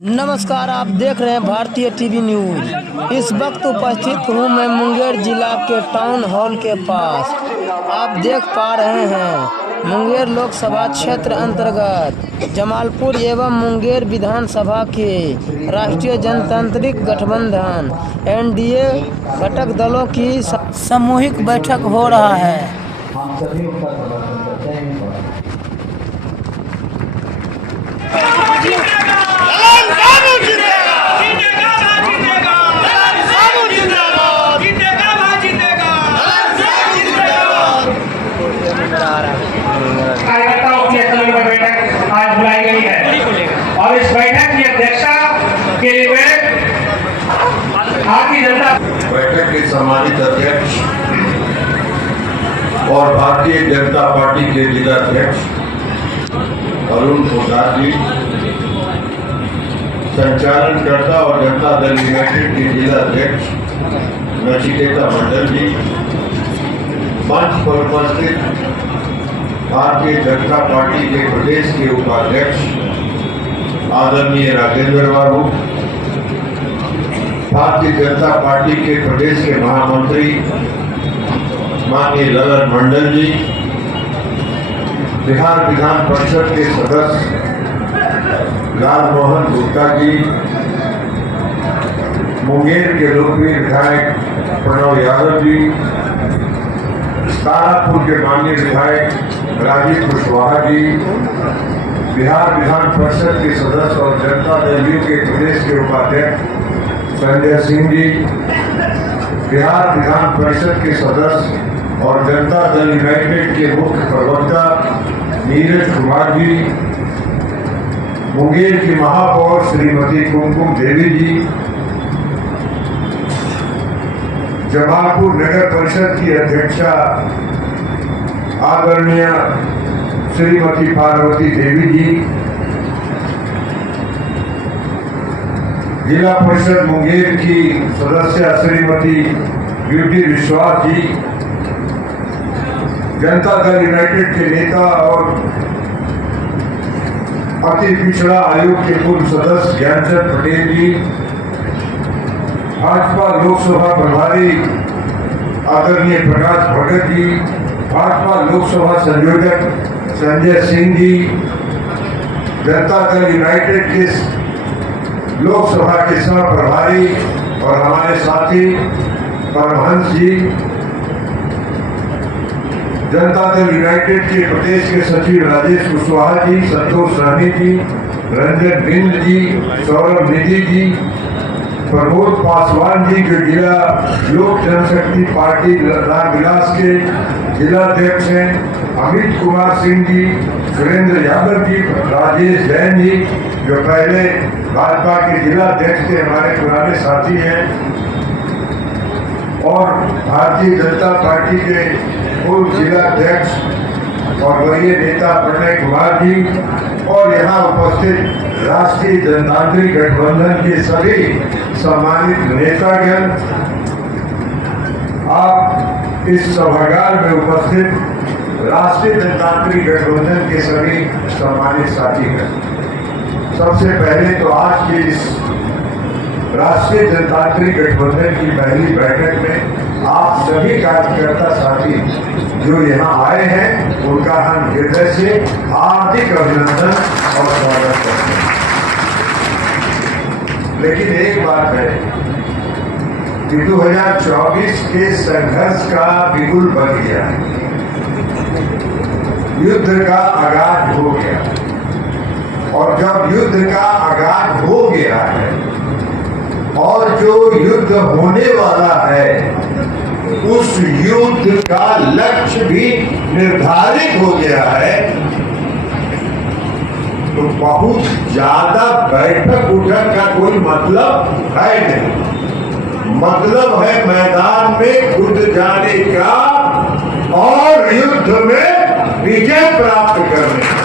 नमस्कार, आप देख रहे हैं भारतीय टीवी न्यूज। इस वक्त उपस्थित हूं मैं मुंगेर जिला के टाउन हॉल के पास। आप देख पा रहे हैं मुंगेर लोकसभा क्षेत्र अंतर्गत जमालपुर एवं मुंगेर विधानसभा के राष्ट्रीय जनतांत्रिक गठबंधन एनडीए घटक दलों की सामूहिक बैठक हो रहा है। हम सभी उसका समर्थन करते हैं। कार्यकर्ताओं की असल में बैठक आज बुलाई गई है और इस बैठक की अध्यक्षता के लिए भारतीय जनता बैठक के सम्मानित अध्यक्ष और भारतीय जनता पार्टी के जिलाध्यक्ष अरुण पोदार जी, संचालनकर्ता और जनता दल यूनाइटेड के जिलाध्यक्ष नचिकेता मंडल जी, मंच पर उपस्थित भारतीय जनता पार्टी के प्रदेश के उपाध्यक्ष आदरणीय राजेंद्र बाबू, भारतीय जनता पार्टी के प्रदेश के महामंत्री माननीय ललन मंडल जी, बिहार विधान परिषद के सदस्य लालमोहन गुप्ता जी, मुंगेर के लोकप्रिय विधायक प्रणव यादव जी, तारापुर के माननीय विधायक राजीव कुशवाहा जी, बिहार विधान परिषद के सदस्य और जनता दल यू के प्रदेश के उपाध्यक्ष संजय सिंह जी, बिहार विधान परिषद के सदस्य और जनता दल यूनाइटेड के मुख्य प्रवक्ता नीरज कुमार जी, मुंगेर की महापौर श्रीमती कुमकुम देवी जी, जमालपुर नगर परिषद की अध्यक्षा आदरणीय श्रीमती पार्वती देवी जी, जिला परिषद मुंगेर की सदस्य श्रीमती ब्यूटी विश्वास जी, जनता दल यूनाइटेड के नेता और अति पिछड़ा आयोग के पूर्व सदस्य ज्ञानचंद पटेल जी, भाजपा लोकसभा प्रभारी आदरणीय प्रकाश भगत जी, भाजपा लोकसभा संयोजक संजय सिंह जी, जनता दल यूनाइटेड के लोकसभा के सह प्रभारी और हमारे साथी परमहंस जी, जनता दल यूनाइटेड के प्रदेश के सचिव राजेश कुशवाहा जी, संतोष सहनी जी, रंजन बिंद जी, सौरभ निधि जी, प्रमोद पासवान जी जो जिला लोक जनशक्ति पार्टी रामविलास के जिलाध्यक्ष हैं, अमित कुमार सिंह जी, सुरेंद्र यादव जी, राजेश जैन जी जो पहले भाजपा के जिलाध्यक्ष थे, हमारे पुराने साथी हैं, और भारतीय जनता पार्टी के पूर्व जिलाध्यक्ष और वरीय नेता प्रणय कुमार जी, और यहाँ उपस्थित राष्ट्रीय जनतांत्रिक गठबंधन के सभी सम्मानित नेतागण, आप इस सभागार में उपस्थित राष्ट्रीय जनतांत्रिक गठबंधन के सभी सम्मानित साथीगण, सबसे पहले तो आज की इस राष्ट्रीय जनतांत्रिक गठबंधन की पहली बैठक में आप सभी कार्यकर्ता साथी जो यहाँ आए हैं उनका हम हृदय से हार्दिक अभिनंदन और स्वागत करते हैं। लेकिन एक बात है कि 2024 के संघर्ष का बिगुल बन गया है, युद्ध का आगाज हो गया, और जब युद्ध का आगाज हो गया है और जो युद्ध होने वाला है उस युद्ध का लक्ष्य भी निर्धारित हो गया है, तो बहुत ज्यादा बैठक उठक का कोई मतलब है नहीं। मतलब है मैदान में कूद जाने का और युद्ध में विजय प्राप्त करने का।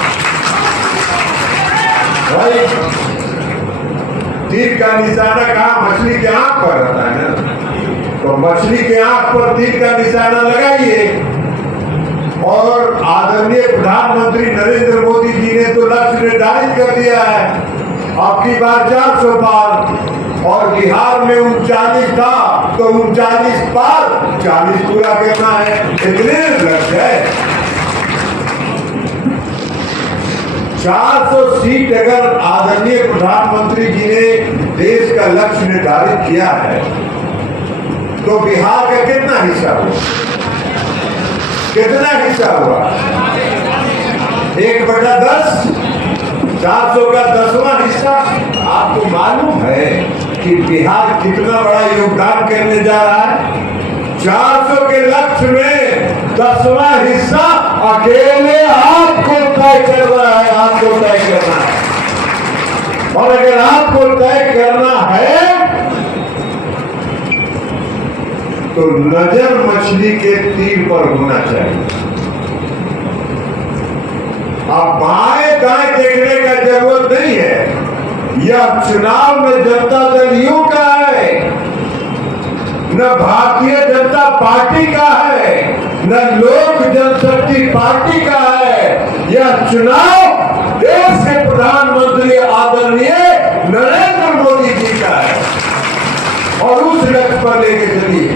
भाई तीर का निशाना कहाँ? मछली के आंख पर रहता है ना, तो मछली के आंख पर तीर का निशाना लगाइए। और आदरणीय प्रधानमंत्री नरेंद्र मोदी जी ने तो लक्ष्य निर्धारित कर दिया है अब की बार 400 पार, और बिहार में 39 था तो 39 पार 40 पूरा करना है। इतने लक्ष्य है। 400 सीट अगर आदरणीय प्रधानमंत्री जी ने देश का लक्ष्य निर्धारित किया है तो बिहार का कितना हिस्सा हुआ? कितना हिस्सा हुआ? 1/10, 400 का 10वां हिस्सा। आपको मालूम है कि बिहार कितना बड़ा योगदान करने जा रहा है? 400 के लक्ष्य में 10वां हिस्सा अकेले आपको तय करना है, आपको तय करना है। और अगर आपको तय करना है तो नजर मछली के तीर पर होना चाहिए। अब बाएं दाएं देखने का जरूरत नहीं है। यह चुनाव में जनता दल यू का है, न भारतीय जनता पार्टी का है, न लोक जनशक्ति पार्टी का है। यह चुनाव देश के प्रधानमंत्री आदरणीय नरेंद्र मोदी जी का है और उस लक्ष्य पर लेके चलिए।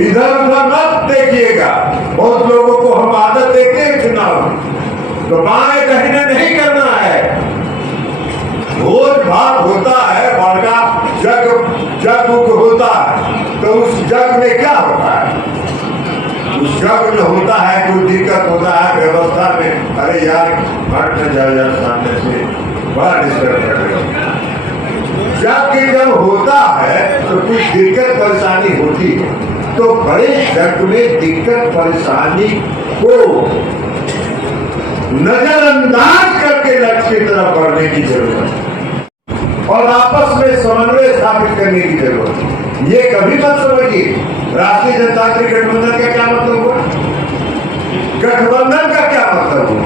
इधर उधर मत देखिएगा। बहुत लोगों को हम आदत देखते हैं चुनाव तो बाएं दाहिने नहीं करना है। भोज भात होता है, बड़का जग होता है तो उस जग में क्या होता है? उस जग में होता है कोई दिक्कत होता है व्यवस्था में, अरे यार हट न जाओ यार सामने से, बड़ा डिस्टर्ब कर रहे हो। जब होता है तो कुछ दिक्कत परेशानी होती है तो बड़े जग में दिक्कत परेशानी को नजरअंदाज करके लक्ष्य की तरफ बढ़ने की जरूरत है और आपस में समन्वय स्थापित करने की जरूरत है। ये कभी मत समझिए राष्ट्रीय जनतांत्रिक गठबंधन का क्या मतलब हुआ, गठबंधन का क्या मतलब हुआ।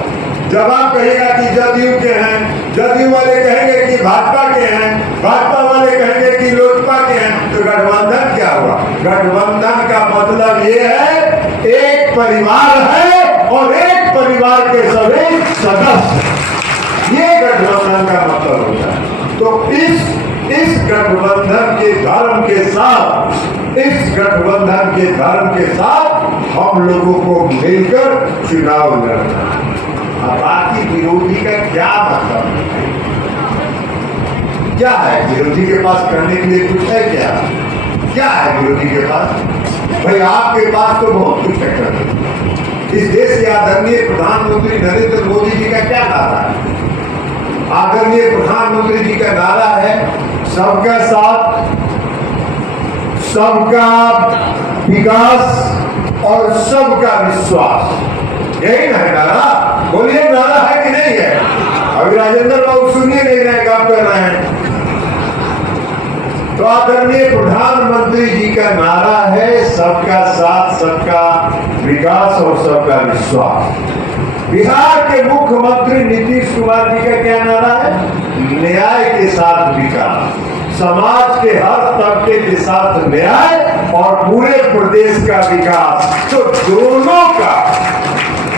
जब आप कहेगा कि जदयू के हैं, जदयू वाले कहेंगे कि भाजपा के हैं, भाजपा वाले कहेंगे कि लोजपा के हैं, तो गठबंधन क्या हुआ? गठबंधन का मतलब ये है एक परिवार है और एक परिवार के सभी सदस्य, ये गठबंधन का मतलब होता है। तो इस गठबंधन के धर्म के साथ, इस गठबंधन के धर्म के साथ हम लोगों को मिलकर चुनाव लड़ना है। बाकी विरोधी का क्या मतलब है? क्या है विरोधी के पास करने के लिए? कुछ है क्या? क्या है विरोधी के पास? भाई आपके पास तो बहुत कुछ है करने। इस देश के आदरणीय प्रधानमंत्री नरेंद्र मोदी जी का क्या नारा है? आदरणीय प्रधानमंत्री जी का नारा है सबका साथ, सबका विकास और सबका विश्वास। यही ना है नारा? बोलिए नारा है कि नहीं है? अभी राजेंद्र बाबू सुनिए नहीं रहे, काम कर रहे हैं। तो आदरणीय प्रधानमंत्री जी का नारा है सबका साथ, सबका विकास और सबका विश्वास। बिहार के मुख्यमंत्री नीतीश कुमार जी का क्या नारा है? न्याय के साथ विकास, समाज के हर तबके के साथ न्याय और पूरे प्रदेश का विकास। तो दोनों का,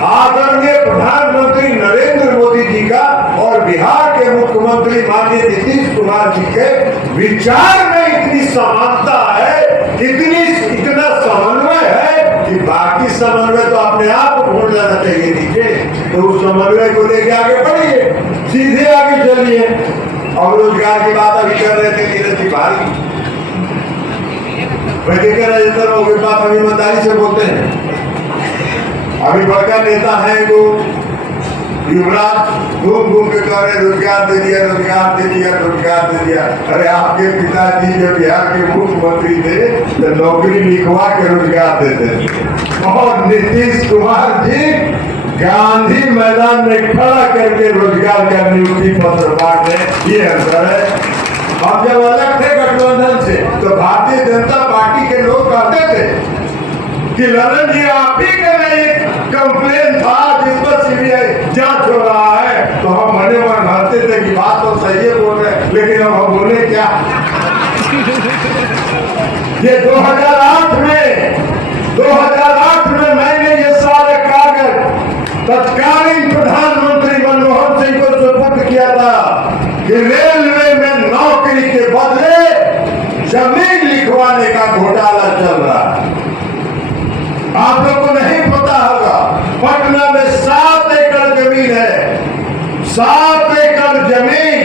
आदरणीय प्रधानमंत्री नरेंद्र मोदी जी का और बिहार के मुख्यमंत्री माननीय नीतीश कुमार जी के विचार में इतनी समानता है, इतना समन्वय है कि बाकी समन्वय तो अपने आप को भूल जाना चाहिए नीचे। तो उस समन्वय को लेके आगे बढ़िए, सीधे आगे चलिए। अब रोजगार की बात अभी कर रहे थे नीरज जी भारी, राजेंद्र बाबू की बात हम ईमानदारी से बोलते हैं। अभी बड़का नेता है वो युवराज घूम घूम के कह रहे रोजगार दे दिया, रोजगार दे दिया, रोजगार दे दिया। अरे आपके पिताजी जब बिहार के मुख्यमंत्री थे तो नौकरी लिखवा के रोजगार देते थे और नीतीश कुमार जी गांधी मैदान में खड़ा करके रोजगार का नियुक्ति पत्र बांटे। ये अंतर है। हम जब अलग थे गठबंधन से तो भारतीय जनता पार्टी के लोग कहते थे कि ललन जी आप ही का एक कंप्लेन था जिस पर सीबीआई जांच हो रहा है, तो हम बड़े मन हंसते थे कि बात तो सही है बोल रहे, लेकिन अब हम बोले क्या? ये 2008 में मैंने ये सारे कागज तत्कालीन प्रधानमंत्री मनमोहन सिंह को सुपुर्द किया था कि रेलवे में नौकरी के बदले जमीन लिखवाने का घोटाला चल रहा है। आप लोग को नहीं पता होगा, पटना में 7 एकड़ जमीन है, 7 एकड़ जमीन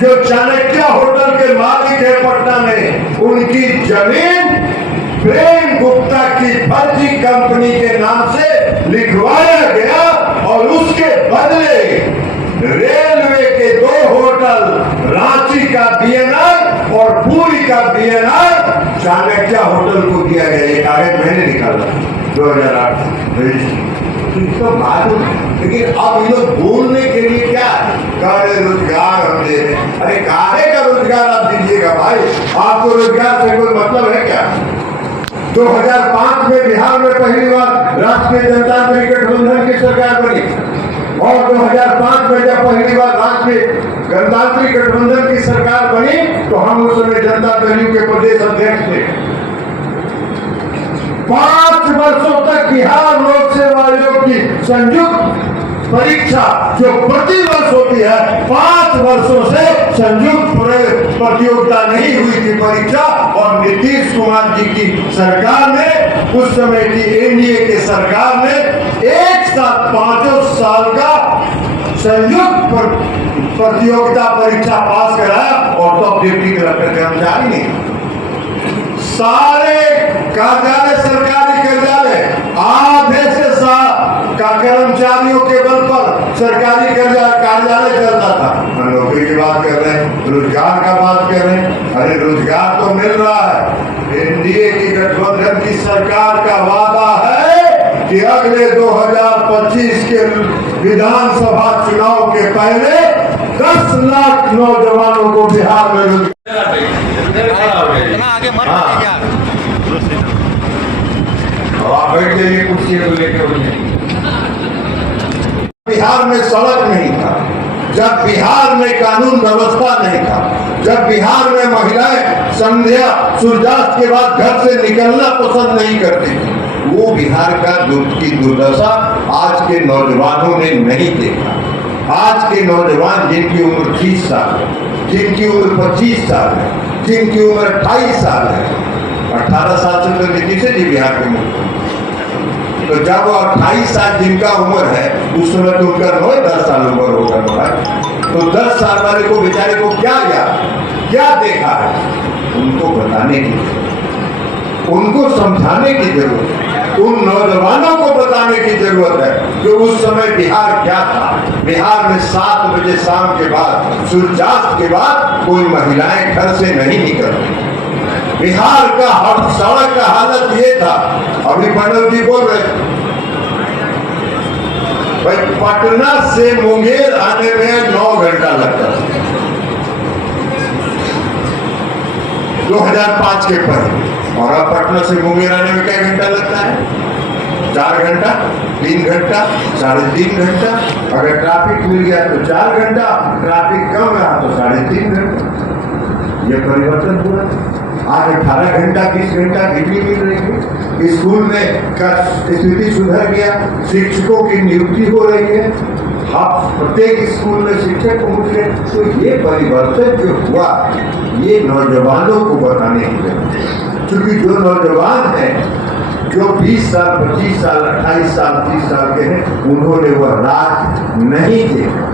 जो चाणक्य होटल के मालिक है पटना में, उनकी जमीन प्रेम गुप्ता की फर्जी कंपनी के नाम से लिखवाया गया और उसके बदले रेलवे के 2 होटल, रांची का बीएनआर और पुरी का बीएनआर चाणक्य होटल को दिया गया। ये कागज मैंने निकाला 2008 तो मालूम। लेकिन अब ये लोग बोलने के लिए क्या कार्य रोजगार हम दे रहे हैं। अरे काहे का रोजगार आप दीजिएगा भाई, आपको रोजगार से कोई मतलब है क्या? 2005 में बिहार में पहली बार राष्ट्रीय जनतांत्रिक गठबंधन की सरकार बनी और 2005 में जब पहली बार राष्ट्रीय गणतांत्रिक गठबंधन की सरकार बनी तो हम उस समय जनता दल के प्रदेश अध्यक्ष थे। 5 वर्षों तक बिहार लोक सेवा आयोग की संयुक्त परीक्षा जो प्रतिवर्ष होती है, 5 वर्षों से संयुक्त प्रतियोगिता नहीं हुई थी परीक्षा। और नीतीश कुमार जी की सरकार ने, उस समय की एनडीए की सरकार ने एक साथ 5 साल का संयुक्त प्रतियोगिता परीक्षा पास कराया और तब डिप्टी कलेक्टर कर्मचारी नहीं, सारे कार्यालय, सरकारी कार्यालय आधे से का कर्मचारियों के बल पर सरकारी कार्यालय चलता था। हम नौकरी की बात कर रहे हैं, रोजगार का बात कर रहे हैं। अरे रोजगार तो मिल रहा है। एनडीए की गठबंधन की सरकार का वादा है कि अगले 2025 के विधानसभा चुनाव के पहले 10 लाख नौजवानों को बिहार में आगे मत क्या आप बैठ जाइए कुर्सी को लेकर। बिहार में सड़क नहीं था, जब बिहार में कानून व्यवस्था नहीं था, जब बिहार में महिलाएं संध्या सूर्यास्त के बाद घर से निकलना पसंद नहीं करती थी, वो बिहार का की दुर्दशा आज के नौजवानों ने नहीं देखा। आज के नौजवान जिनकी उम्र 30 साल है, जिनकी उम्र 25 साल है, जिनकी उम्र 28 साल है, 18 साल से तो नीतीश जी बिहार के मुख्यमंत्री, तो जब वो 28 साल जिनका उम्र है, उस समय तो उनका 9-10 साल उम्र होगा। तो 10 साल वाले को बेचारे को क्या याद, क्या देखा है, उनको बताने की, उनको समझाने की जरूरत है। उन नौजवानों को बताने की जरूरत है कि उस समय बिहार क्या था। बिहार में 7 बजे शाम के बाद, सूर्यास्त के बाद कोई महिलाएं घर से नहीं निकलती। बिहार का हर सड़क का हालत ये था। अभी पंडित जी बोल रहे भाई, पटना से मुंगेर आने में 9 घंटा लगता था 2005 के पहले, और अब पटना से मुंगेर आने में क्या घंटा लगता है? 4 घंटा, 3 घंटा, 3.5 घंटा। अगर ट्रैफिक मिल गया तो 4 घंटा, ट्रैफिक कम रहा तो 3.5 घंटा। ये परिवर्तन हुआ। आज 18 घंटा 20 घंटा बिजली मिल रही है। स्कूल में का स्थिति सुधर गया, शिक्षकों की नियुक्ति हो रही है, प्रत्येक स्कूल में शिक्षक पहुंच गए। तो ये परिवर्तन जो हुआ, ये नौजवानों को बताने की जरूरत है। क्योंकि जो नौजवान हैं, जो 20 साल 25 साल 28 साल 30 साल के हैं, उन्होंने वह राज नहीं देखा।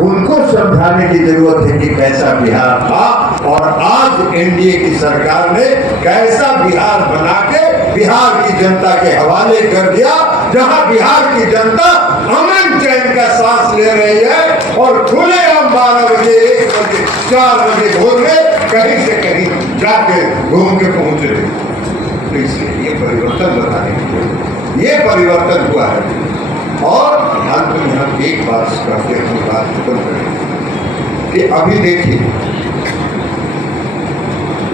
उनको समझाने की जरूरत है कि कैसा बिहार था और आज एनडीए की सरकार ने कैसा बिहार बना के बिहार की जनता के हवाले कर दिया, जहां बिहार की जनता अमन चैन का सांस ले रही है और खुले हम 12 बजे 1 बजे 4 बजे भोर में कहीं से कहीं जाके घूम के पहुंच रहे। तो इसलिए ये परिवर्तन बताने की, ये परिवर्तन हुआ है। और अंत में हम एक बात करके अपनी बात खत्म करें कि अभी देखिए,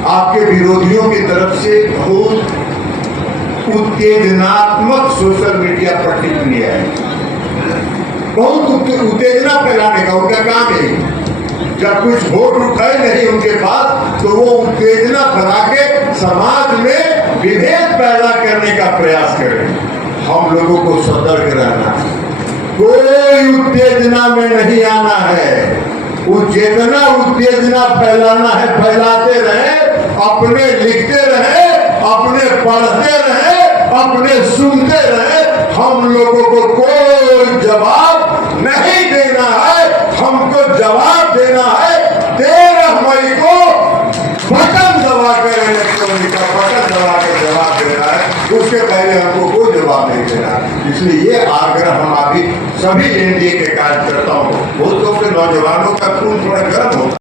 आपके विरोधियों की तरफ से बहुत उत्तेजनात्मक सोशल मीडिया प्रतिक्रिया है, बहुत उत्तेजना फैलाने का उनका काम है। जब कुछ वोट उठाए नहीं उनके पास, तो वो उत्तेजना फैला के समाज में विभेद पैदा करने का प्रयास करें। हम लोगों को सतर्क रहना है, कोई उत्तेजना में नहीं आना है। जितना उत्तेजना फैलाना है फैलाते रहे, अपने लिखते रहे, अपने पढ़ते रहे, अपने सुनते रहे। हम लोगों को कोई जवाब नहीं देना है, हमको जवाब देना है 13 मई को बटन दबा कर इलेक्ट्रॉनिक का बटन दबा कर जवाब देना है, उसके पहले हमको कोई जवाब नहीं देना। इसलिए ये आग्रह हम अभी सभी एनडीए के कार्यकर्ताओं को, बहुत लोग के नौजवानों का खून थोड़ा गर्म होता है।